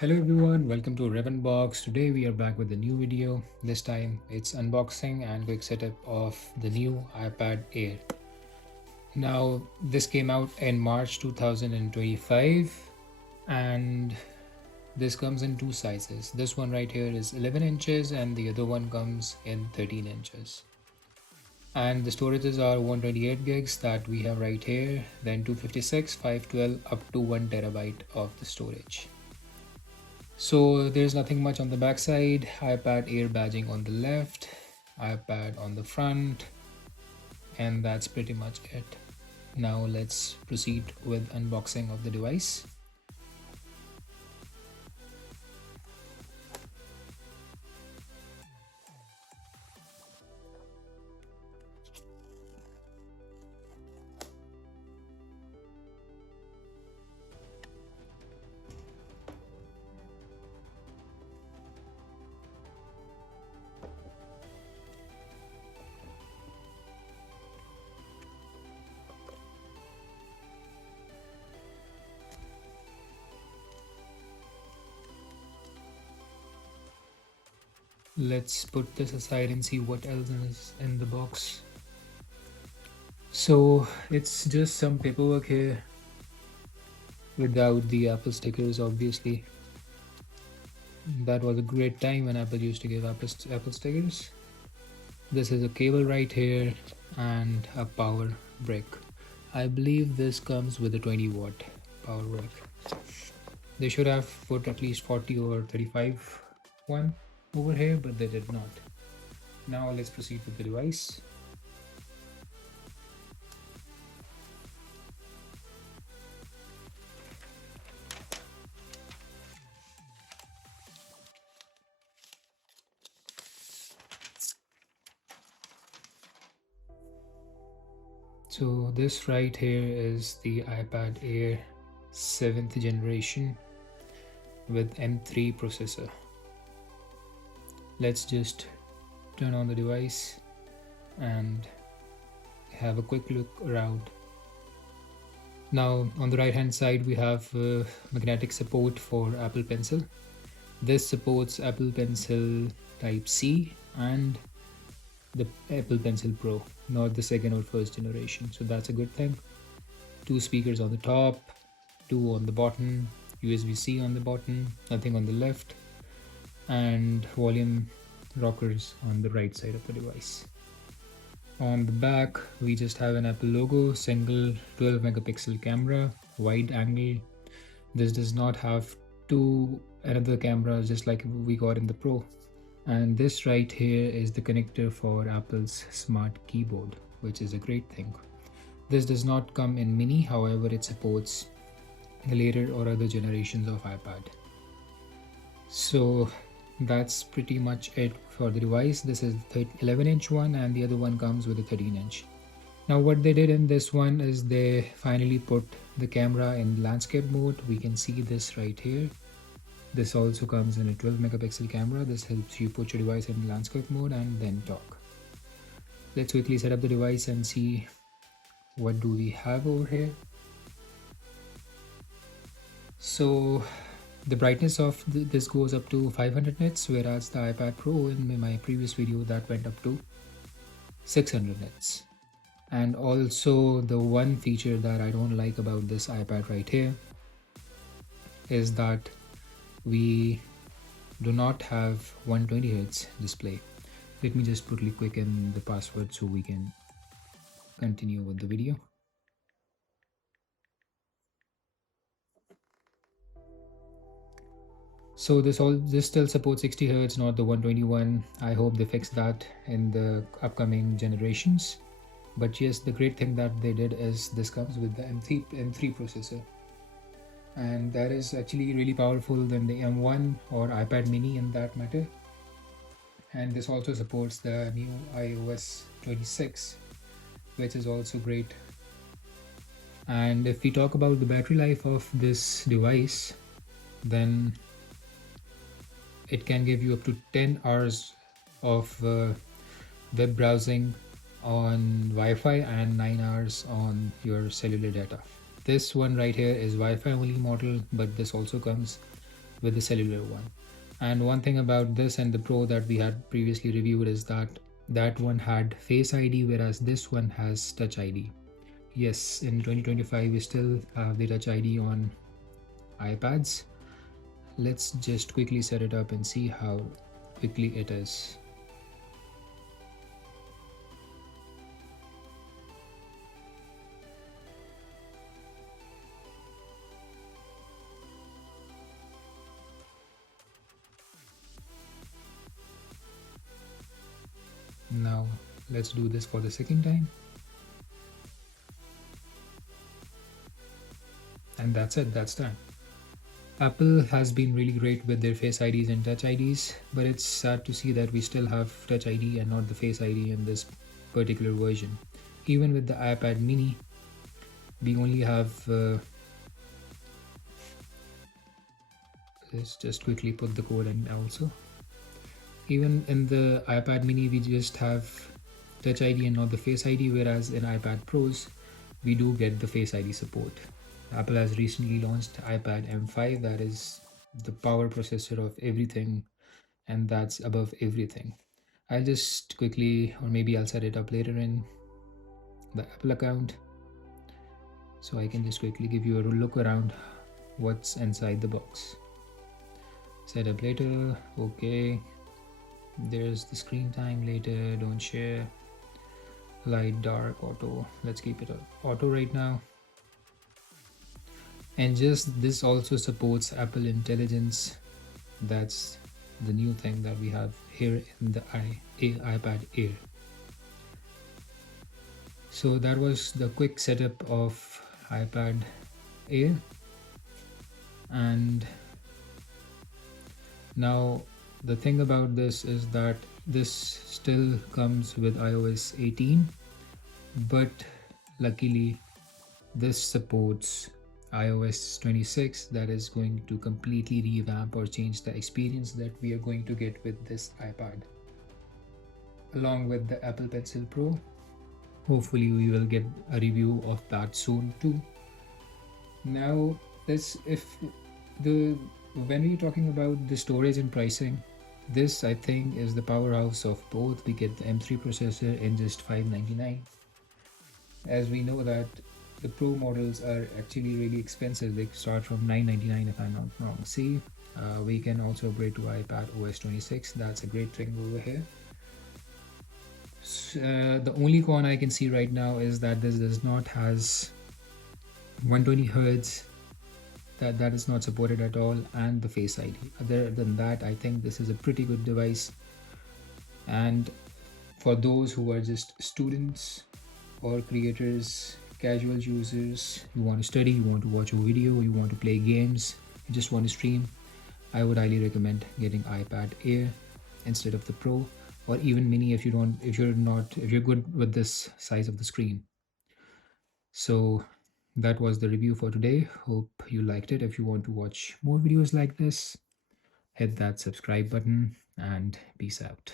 Hello everyone, welcome to Ribbon Box. Today we are back with a new video. This time it's unboxing and quick setup of the new iPad Air. Now this came out in March 2025 and this comes in two sizes. This one right here is 11 inches and the other one comes in 13 inches. And the storages are 128 gigs that we have right here, then 256, 512 up to 1 terabyte of the storage. So there's nothing much on the back side. iPad Air badging on the left, iPad on the front, and that's pretty much it. Now let's proceed with unboxing of the device. Let's put this aside and see what else is in the box. So it's just some paperwork here without the Apple stickers, obviously. That was a great time when Apple used to give Apple stickers. This is a cable right here and a power brick. I believe this comes with a 20-watt power brick. They should have put at least 40 or 35 one over here, but they did not. Now let's proceed with the device. So this right here is the iPad Air 7th generation with M3 processor. Let's just turn on the device and have a quick look around. Now on the right hand side we have magnetic support for Apple Pencil. This supports Apple Pencil Type C and the Apple Pencil Pro, not the second or first generation, so that's a good thing. Two speakers on the top, two on the bottom, USB-C on the bottom, nothing on the left, and volume rockers on the right side of the device. On the back we just have an Apple logo, single 12 megapixel camera, wide angle. This does not have two another cameras just like we got in the Pro. And this right here is the connector for Apple's smart keyboard, which is a great thing. This does not come in mini, however it supports the later or other generations of iPad. So that's pretty much it for the device. This is the 11-inch one and the other one comes with a 13-inch. Now what they did in this one is they finally put the camera in landscape mode. We can see this right here. This also comes in a 12 megapixel camera. This helps you put your device in landscape mode and then talk. Let's quickly set up the device and see what do we have over here. So the brightness of this goes up to 500 nits, whereas the iPad Pro in my previous video that went up to 600 nits. And also the one feature that I don't like about this iPad right here is that we do not have 120 Hz display. Let me just quickly quick in the password so we can continue with the video. So this still supports 60 Hz, not the 121. I hope they fix that in the upcoming generations. But yes, the great thing that they did is this comes with the M3 processor. And that is actually really powerful than the M1 or iPad mini in that matter. And this also supports the new iOS 26, which is also great. And if we talk about the battery life of this device, then it can give you up to 10 hours of web browsing on Wi-Fi and 9 hours on your cellular data. This one right here is Wi-Fi only model, but this also comes with the cellular one. And one thing about this and the Pro that we had previously reviewed is that that one had Face ID, whereas this one has Touch ID. Yes, in 2025 we still have the Touch ID on iPads. Let's just quickly set it up and see how quickly it is. Now let's do this for the second time. And that's it, that's done. Apple has been really great with their Face IDs and Touch IDs, but it's sad to see that we still have Touch ID and not the Face ID in this particular version. Even with the iPad mini, we only have let's just quickly put the code in also. Even in the iPad mini, we just have Touch ID and not the Face ID, whereas in iPad Pros, we do get the Face ID support. Apple has recently launched iPad M5, that is the power processor of everything, and that's above everything. I'll just quickly, or maybe I'll set it up later in the Apple account, so I can just quickly give you a look around what's inside the box. Set up later, okay. There's the screen time later, don't share, light, dark, auto. Let's keep it auto right now. And just this also supports Apple Intelligence. That's the new thing that we have here in the iPad Air. So that was the quick setup of iPad Air. And now the thing about this is that this still comes with iOS 18, but luckily this supports iOS 26, that is going to completely revamp or change the experience that we are going to get with this iPad, along with the Apple Pencil Pro. Hopefully we will get a review of that soon too. Now this, if the when we're talking about the storage and pricing, this I think is the powerhouse of both. We get the M3 processor in just $599. As we know that the Pro models are actually really expensive. They start from $999 if I'm not wrong. See, we can also upgrade to iPad OS 26. That's a great thing over here. The only con I can see right now is that this does not has 120 hertz. That is not supported at all, and the Face ID. Other than that, I think this is a pretty good device. And for those who are just students or creators, casual users, you want to study, you want to watch a video, you want to play games, you just want to stream, I would highly recommend getting iPad Air instead of the Pro, or even mini if you're good with this size of the screen. So that was the review for today. Hope you liked it. If you want to watch more videos like this, hit that subscribe button and peace out.